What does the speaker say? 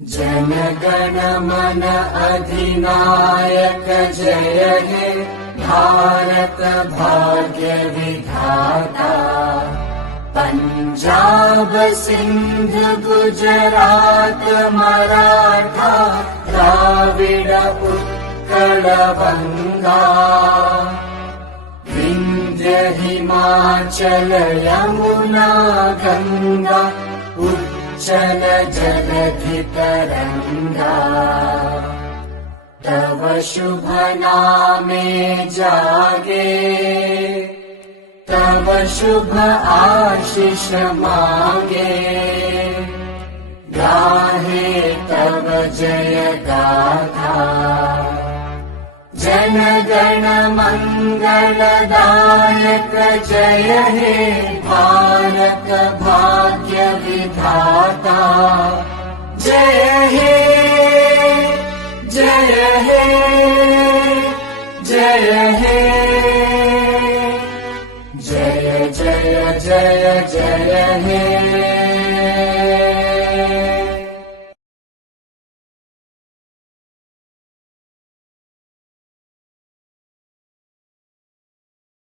जन गण मन अधिनायक जय हे भारत भाग्य विधाता। पंजाब सिंध गुजरात मराठा द्राविड उत्कल बंगा। विंध्य हिमाचल यमुना गंगा उच्चल जलधि तरंगा। तव शुभ नामे जागे तव शुभ आशीष मांगे। गाहे तव जय गाथा जन गण मंगलदायक जय हे भारत भाग्य विधाता। जय हे जय हे जय हे जय जय जय जय हे।